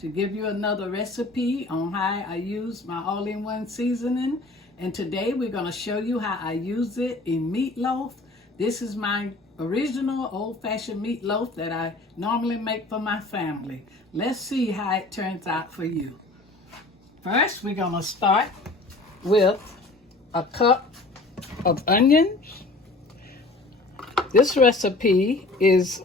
to give you another recipe on how I use my all-in-one seasoning. And today we're going to show you how I use it in meatloaf. This is my original old-fashioned meatloaf that I normally make for my family. Let's see how it turns out for you. First, we're going to start with a cup of onions. This recipe is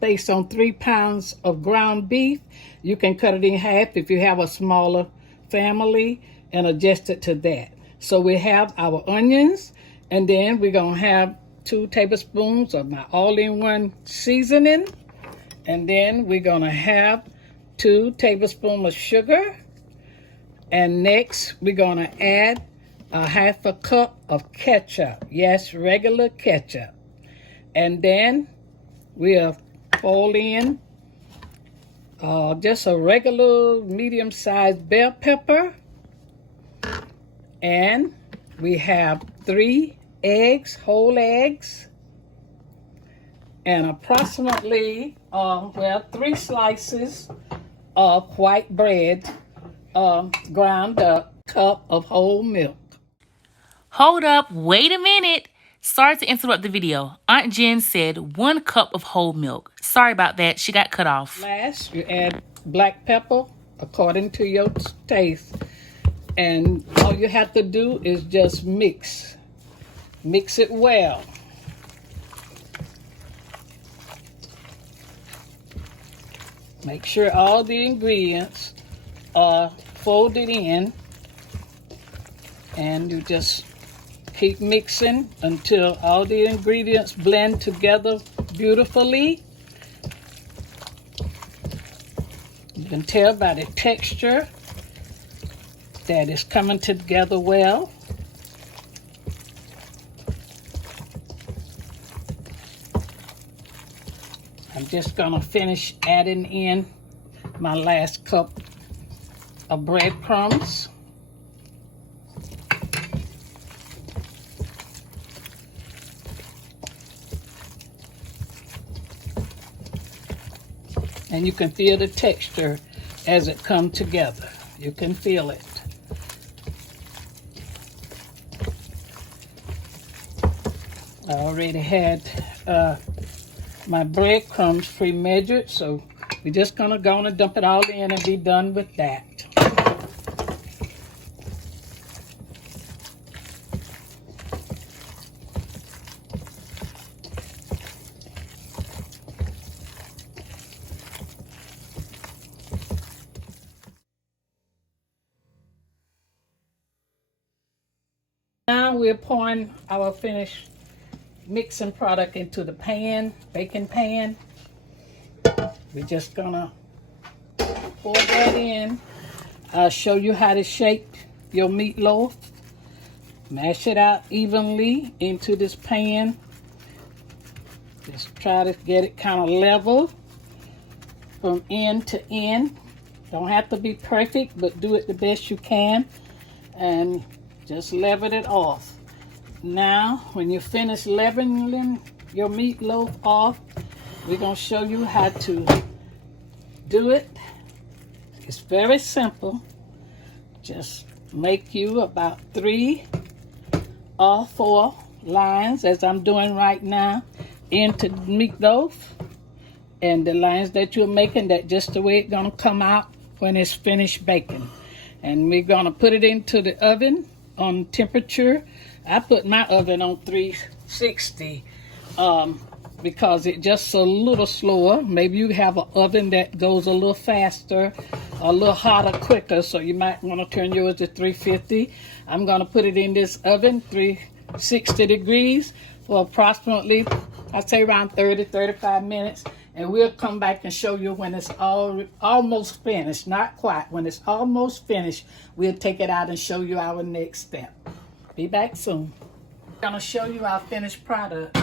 based on 3 pounds of ground beef. You can cut it in half if you have a smaller family and adjust it to that. So we have our onions, and then we're going to have 2 tablespoons of my all-in-one seasoning. And then we're going to have 2 tablespoons of sugar. And next, we're going to add a half a cup of ketchup. Yes, regular ketchup. And then we'll fold in just a regular medium-sized bell pepper. And we have 3 eggs, whole eggs. And approximately, 3 slices of white bread, ground up, cup of whole milk. Hold up, wait a minute. Sorry to interrupt the video. Aunt Jen said 1 cup of whole milk. Sorry about that. She got cut off. Last, you add black pepper according to your taste. And all you have to do is just mix. Mix it well. Make sure all the ingredients are folded in. And you just keep mixing until all the ingredients blend together beautifully. You can tell by the texture that it's coming together well. I'm just gonna finish adding in my last cup of breadcrumbs. And you can feel the texture as it comes together. You can feel it. I already had my breadcrumbs pre-measured, so we're just gonna go on and dump it all in and be done with that. Now we're pouring our finished mixing product into the pan, baking pan. We're just gonna pour that in. I'll show you how to shape your meatloaf. Mash it out evenly into this pan. Just try to get it kind of level from end to end. Don't have to be perfect, but do it the best you can. And just level it off. Now, when you finish leveling your meatloaf off, we're going to show you how to do it. It's very simple. Just make you about 3 or 4 lines, as I'm doing right now, into meatloaf. And the lines that you're making, that's just the way it's going to come out when it's finished baking. And we're going to put it into the oven on temperature. I put my oven on 360 because it's just a little slower. Maybe you have an oven that goes a little faster, a little hotter quicker, so you might want to turn yours to 350. I'm going to put it in this oven, 360 degrees, for approximately, I'd say around 30-35 minutes. And we'll come back and show you when it's almost finished. Not quite. When it's almost finished, we'll take it out and show you our next step. Be back soon. I'm going to show you our finished product.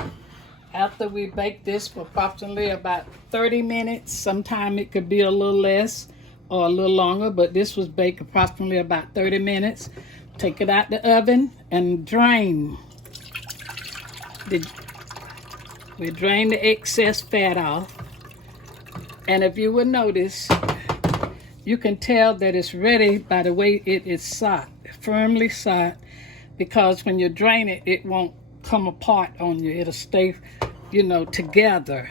After we bake this for approximately about 30 minutes, sometime it could be a little less or a little longer, but this was baked approximately about 30 minutes. Take it out the oven and drain. We drain the excess fat off. And if you would notice, You can tell that it's ready by the way it is sot, firmly sot, because when you drain it, it won't come apart on you. It'll stay, together.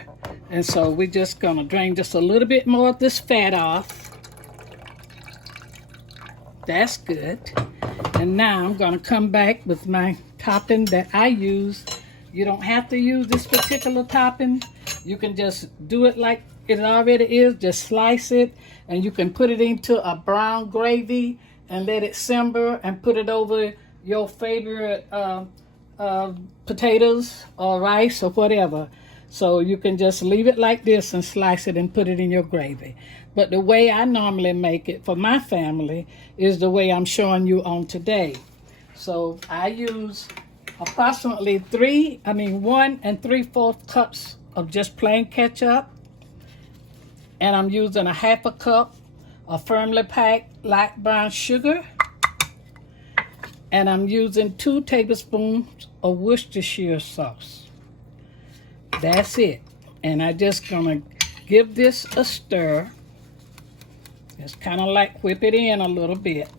And so we're just gonna drain just a little bit more of this fat off. That's good. And now I'm gonna come back with my topping that I use. You don't have to use this particular topping. You can just do it like it already is. Just slice it, and you can put it into a brown gravy and let it simmer and put it over your favorite potatoes or rice or whatever. So you can just leave it like this and slice it and put it in your gravy. But the way I normally make it for my family is the way I'm showing you on today. So I use approximately 1 3/4 cups of just plain ketchup. And I'm using a 1/2 cup of firmly packed light brown sugar. And I'm using 2 tablespoons of Worcestershire sauce. That's it. And I just gonna give this a stir. Just kind of like whip it in a little bit.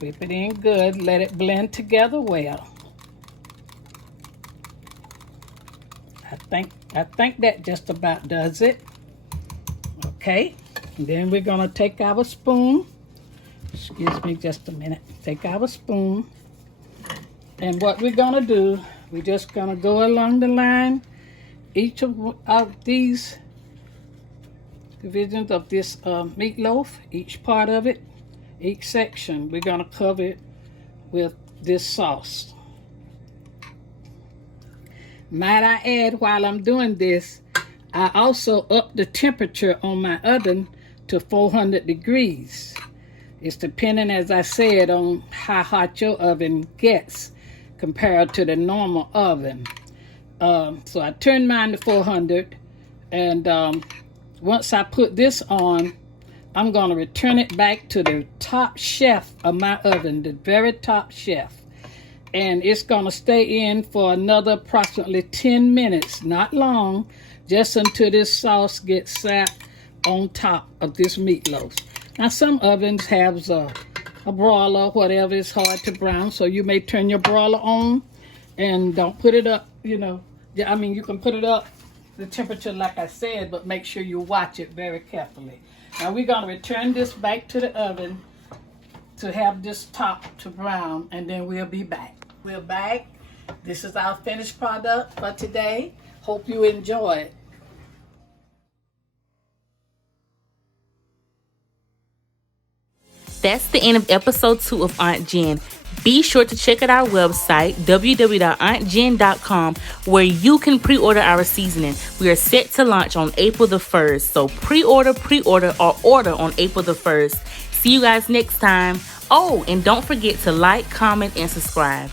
Whip it in good. Let it blend together well. I think that just about does it. Okay. And then we're gonna take our spoon. Excuse me just a minute. Take our spoon. And what we're gonna do, we're just gonna go along the line. Each of these divisions of this meatloaf, each part of it, each section, we're gonna cover it with this sauce. Might I add, while I'm doing this, I also up the temperature on my oven to 400 degrees. It's depending, as I said, on how hot your oven gets compared to the normal oven. So I turned mine to 400, and once I put this on, I'm going to return it back to the top shelf of my oven, the very top shelf. And it's going to stay in for another approximately 10 minutes, not long, just until this sauce gets sat on top of this meatloaf. Now, some ovens have a broiler, whatever, it's hard to brown, so you may turn your broiler on and don't put it up, you can put it up the temperature like I said, but make sure you watch it very carefully. Now we're going to return this back to the oven to have this top to brown, and then we'll be back. We're back. This is our finished product for today. Hope you enjoy it. That's the end of episode 2 of Aunt Jen. Be sure to check out our website, www.auntjen.com, where you can pre-order our seasoning. We are set to launch on April the 1st, so pre-order, or order on April the 1st. See you guys next time. Oh, and don't forget to like, comment, and subscribe.